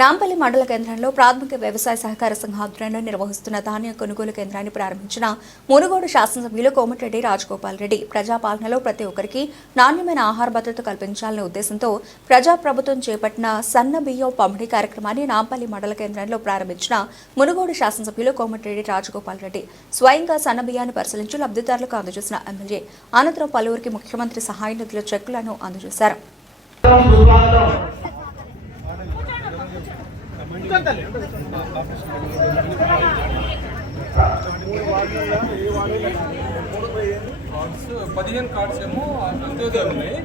నాంపల్లి మండల కేంద్రంలో ప్రాథమిక వ్యవసాయ సహకార సంఘ ఆధ్వర్యంలో నిర్వహిస్తున్న ధాన్య కొనుగోలు కేంద్రాన్ని ప్రారంభించిన మునుగోడు శాసనసభ్యులు కోమటిరెడ్డి రాజగోపాల్ రెడ్డి ప్రజాపాలనలో ప్రతి ఒక్కరికి నాణ్యమైన ఆహార భద్రత కల్పించాలనే ఉద్దేశంతో ప్రజాప్రభుత్వం చేపట్టిన సన్న బియ్యం పంపిణీ కార్యక్రమాన్ని నాంపల్లి మండల కేంద్రంలో ప్రారంభించిన మునుగోడు శాసనసభ్యులు కోమటిరెడ్డి రాజగోపాల్ రెడ్డి స్వయంగా సన్న బియ్యాన్ని పరిశీలించి లబ్ధిదారులకు అందజేసిన ఎమ్మెల్యే అనంతరం పలువురికి ముఖ్యమంత్రి సహాయ నిధుల చెక్కులను అందజేశారు పదిహేను కార్డ్స్ ఏమో అంత్యోదయ ఉన్నాయి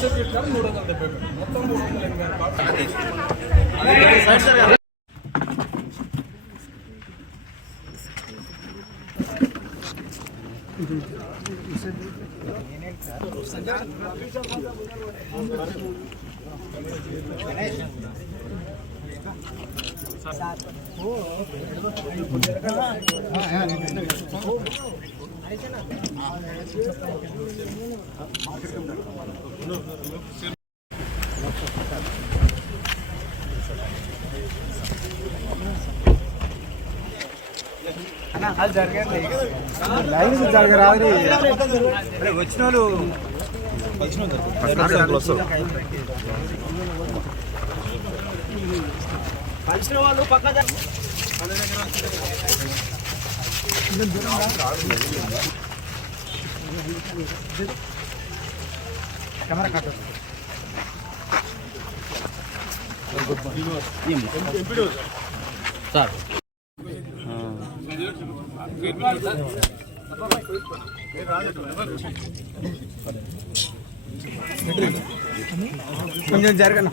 సబ్సిడీ కార్డు మూడు వందల డెబ్బై మొత్తం మూడు వందల ఎనభై కార్డ్స్ గణేష్ లైన్ జరగరాదు వచ్చిన వాళ్ళు వచ్చిన వస్తారు పంచిన వాళ్ళు పక్క కెమెరా సార్ కొంచెం జరగనా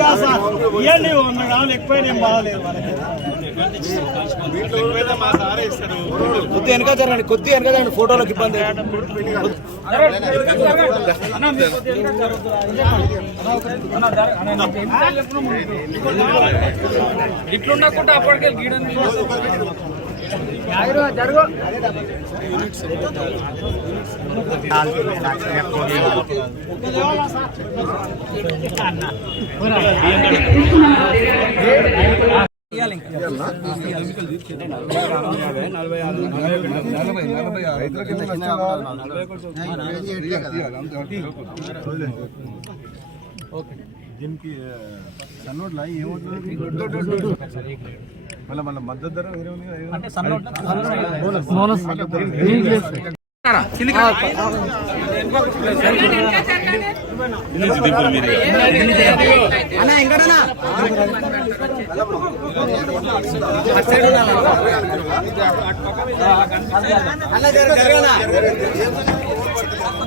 ఇంకా సార్ కొద్ది వెనక జరగండి కొద్ది వెనక జరగండి ఫోటోలకు ఇబ్బంది ఇట్లుండకుండా అప్పటికే గీడని గీయడానికి దీనికి సన్నోడ్లా ఏమవుతుంది మళ్ళీ మన అన్నా జరగనా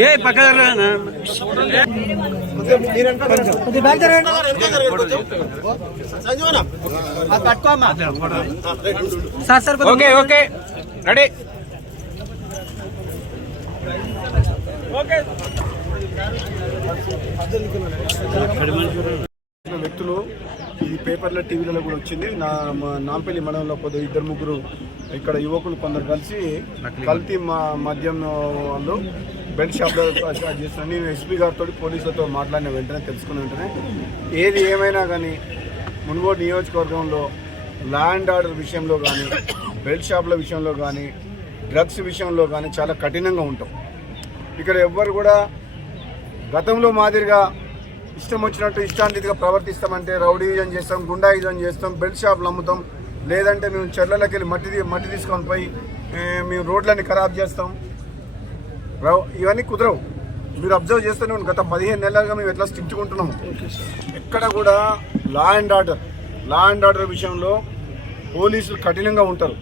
ఏ పక్క ఓకే ఓకే రెడీ ఓకే భవిష్యత్తులో ఇది పేపర్లో టీవీలలో కూడా వచ్చింది నా నాంపల్లి మండలంలో కొద్ది ఇద్దరు ముగ్గురు ఇక్కడ యువకులు కొందరు కలిసి కల్తీ మా మద్యం వాళ్ళు బెల్ట్ షాప్లో చేస్తున్నాను నేను ఎస్పీ గారితో పోలీసులతో మాట్లాడిన వెంటనే తెలుసుకున్న వెంటనే ఏది ఏమైనా కానీ మునుగోడు నియోజకవర్గంలో ల్యాండ్ ఆర్డర్ విషయంలో కానీ బెల్ట్ షాప్ల విషయంలో కానీ డ్రగ్స్ విషయంలో కానీ చాలా కఠినంగా ఉంటాం ఇక్కడ ఎవ్వరు కూడా గతంలో మాదిరిగా ఇష్టం వచ్చినట్టు ఇష్టానితిగా ప్రవర్తిస్తామంటే రౌడీజం చేస్తాం గుండాయిజం చేస్తాం బెల్ట్ షాపులు అమ్ముతాం లేదంటే మేము చెర్లలోకి వెళ్ళి మట్టి మట్టి తీసుకొని పోయి మేము రోడ్లన్నీ ఖరాబ్ చేస్తాం రౌ ఇవన్నీ కుదరవు మీరు అబ్జర్వ్ చేస్తూనే ఉండి గత పదిహేను నెలలుగా మేము ఎట్లా స్టిచ్చుకుంటున్నాము ఎక్కడ కూడా law and order law and order విషయంలో పోలీసులు కఠినంగా ఉంటారు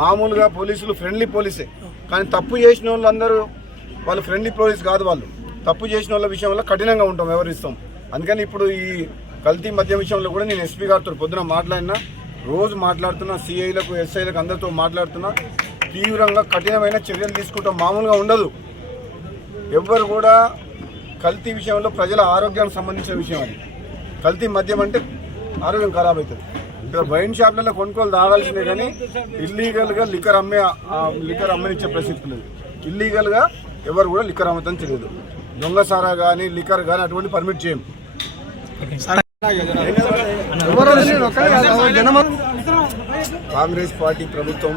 మామూలుగా పోలీసులు ఫ్రెండ్లీ పోలీసే కానీ తప్పు చేసిన వాళ్ళందరూ వాళ్ళు ఫ్రెండ్లీ పోలీస్ కాదు వాళ్ళు తప్పు చేసిన వాళ్ళ విషయంలో కఠినంగా ఉంటాం వ్యవహరిస్తాం అందుకని ఇప్పుడు ఈ కల్తీ మద్యం విషయంలో కూడా నేను ఎస్పీ గారితో పొద్దున మాట్లాడినా రోజు మాట్లాడుతున్నా సిఐలకు ఎస్ఐలకు అందరితో మాట్లాడుతున్నా తీవ్రంగా కఠినమైన చర్యలు తీసుకుంటాం మామూలుగా ఉండదు ఎవ్వరు కూడా కల్తీ విషయంలో ప్రజల ఆరోగ్యానికి సంబంధించిన విషయం అది కల్తీ మద్యం అంటే ఆరోగ్యం ఖరాబ్ అవుతుంది ఇక్కడ వైన్ షాప్లలో కొనుక్కోలు తాగాల్సిందే కానీ ఇల్లీగల్గా లిక్కర్ అమ్మే లిక్కర్ అమ్మనిచ్చే ప్రసిద్ధి లేదు ఇల్లీగల్గా ఎవరు కూడా లిక్కర్ అమ్మతని తెలియదు దొంగసారా కానీ లిక్కర్ కానీ అటువంటి పర్మిట్ చేయం కాంగ్రెస్ పార్టీ ప్రభుత్వం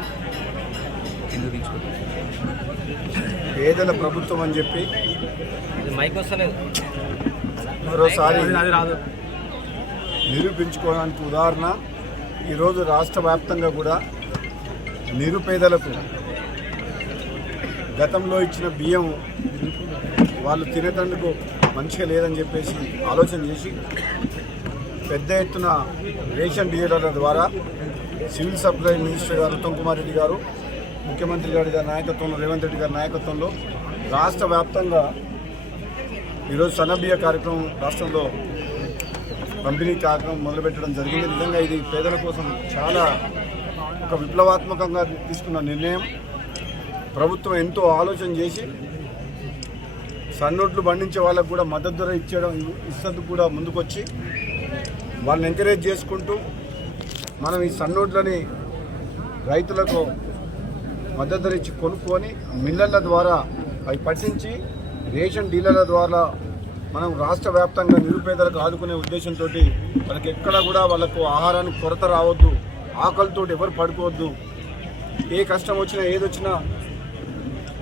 పేదల ప్రభుత్వం అని చెప్పి మరోసారి నిరూపించుకోవడానికి ఉదాహరణ ఈరోజు రాష్ట్ర వ్యాప్తంగా కూడా నిరుపేదలకు గతంలో ఇచ్చిన బియ్యం వాళ్ళు తినేటందుకు మంచిగా లేదని చెప్పేసి ఆలోచన చేసి పెద్ద ఎత్తున రేషన్ డీలర్ల ద్వారా సివిల్ సప్లై మినిస్టర్ గారు ఉత్తమ్ రెడ్డి గారు ముఖ్యమంత్రి గారి గారి నాయకత్వంలో రేవంత్ రెడ్డి గారి నాయకత్వంలో రాష్ట్ర వ్యాప్తంగా ఈరోజు సన్నబియ్య కార్యక్రమం రాష్ట్రంలో పంపిణీ కార్యక్రమం మొదలుపెట్టడం జరిగింది నిజంగా ఇది పేదల కోసం చాలా ఒక విప్లవాత్మకంగా తీసుకున్న నిర్ణయం ప్రభుత్వం ఎంతో ఆలోచన చేసి సన్నోట్లు పండించే వాళ్ళకు కూడా మద్దతు ధర ఇచ్చేయడం ఇస్తూ కూడా ముందుకొచ్చి వాళ్ళని ఎంకరేజ్ చేసుకుంటూ మనం ఈ సన్నోట్లని రైతులకు మద్దతు ధర ఇచ్చి కొనుక్కొని మిల్లర్ల ద్వారా అవి పట్టించి రేషన్ డీలర్ల ద్వారా మనం రాష్ట్ర వ్యాప్తంగా నిరుపేదలకు ఆదుకునే ఉద్దేశంతో వాళ్ళకి ఎక్కడ కూడా వాళ్ళకు ఆహారానికి కొరత రావద్దు ఆకలితో ఎవరు పడుకోవద్దు ఏ కష్టం వచ్చినా ఏదొచ్చినా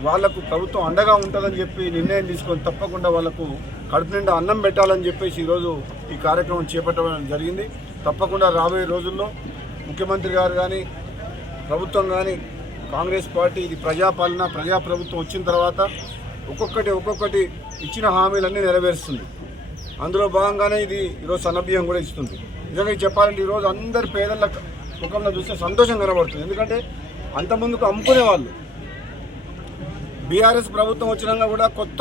వాళ్లకు ప్రభుత్వం అండగా ఉంటుందని చెప్పి నిర్ణయం తీసుకొని తప్పకుండా వాళ్లకు కడుపు నిండా అన్నం పెట్టాలని చెప్పేసి ఈరోజు ఈ కార్యక్రమం చేపట్టడం జరిగింది తప్పకుండా రాబోయే రోజుల్లో ముఖ్యమంత్రి గారు కానీ ప్రభుత్వం కానీ కాంగ్రెస్ పార్టీ ఇది ప్రజాపాలన ప్రజాప్రభుత్వం వచ్చిన తర్వాత ఒక్కొక్కటి ఒక్కొక్కటి ఇచ్చిన హామీలన్నీ నెరవేరుస్తుంది అందులో భాగంగానే ఇది ఈరోజు సన్నభ్యం కూడా ఇస్తుంది నిజంగా చెప్పాలంటే ఈరోజు అందరు పేదల ముఖంలో చూస్తే సంతోషం కనబడుతుంది ఎందుకంటే అంతకుముందుకు అమ్ముకునే వాళ్ళు బీఆర్ఎస్ ప్రభుత్వం వచ్చినాక కూడా కొత్త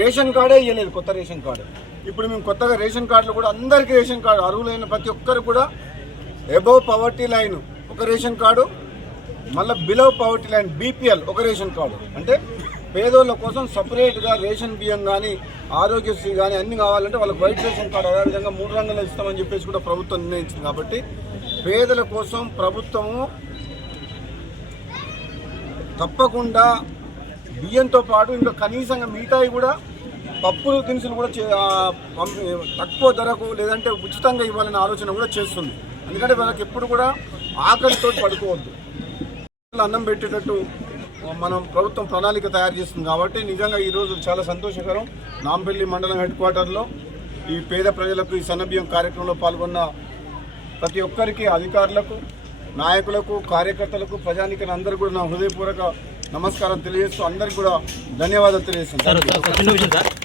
రేషన్ కార్డే ఇవ్వలేదు కొత్త రేషన్ కార్డు ఇప్పుడు మేము కొత్తగా రేషన్ కార్డులు కూడా అందరికీ రేషన్ కార్డు అర్హులైన ప్రతి ఒక్కరు కూడా ఎబవ్ పవర్టీ లైన్ ఒక రేషన్ కార్డు మళ్ళీ బిలో పవర్టీ లైన్ బీపీఎల్ ఒక రేషన్ కార్డు అంటే పేదోళ్ళ కోసం సపరేట్గా రేషన్ బియ్యం కానీ ఆరోగ్యశ్రీ కానీ అన్ని కావాలంటే వాళ్ళకి వైట్ రేషన్ కార్డు అదేవిధంగా మూడు రంగులు ఇస్తామని చెప్పేసి కూడా ప్రభుత్వం నిర్ణయించింది కాబట్టి పేదల కోసం ప్రభుత్వము తప్పకుండా బియ్యంతో పాటు ఇంకా కనీసంగా మిగతాయి కూడా పప్పులు దినుసులు కూడా తక్కువ ధరకు లేదంటే ఉచితంగా ఇవ్వాలనే ఆలోచన కూడా చేస్తుంది ఎందుకంటే వాళ్ళకి ఎప్పుడు కూడా ఆకలితో పడుకోవద్దు అన్నం పెట్టేటట్టు మనం ప్రభుత్వం ప్రణాళిక తయారు చేస్తుంది కాబట్టి నిజంగా ఈరోజు చాలా సంతోషకరం నాంపల్లి మండలం హెడ్ క్వార్టర్లో ఈ పేద ప్రజలకు ఈ సన్నబియ్యం కార్యక్రమంలో పాల్గొన్న ప్రతి ఒక్కరికి అధికారులకు నాయకులకు కార్యకర్తలకు ప్రజానికలు అందరూ కూడా నా హృదయపూర్వక నమస్కారం తెలియజేస్తూ అందరికీ కూడా ధన్యవాదాలు తెలియజేస్తాను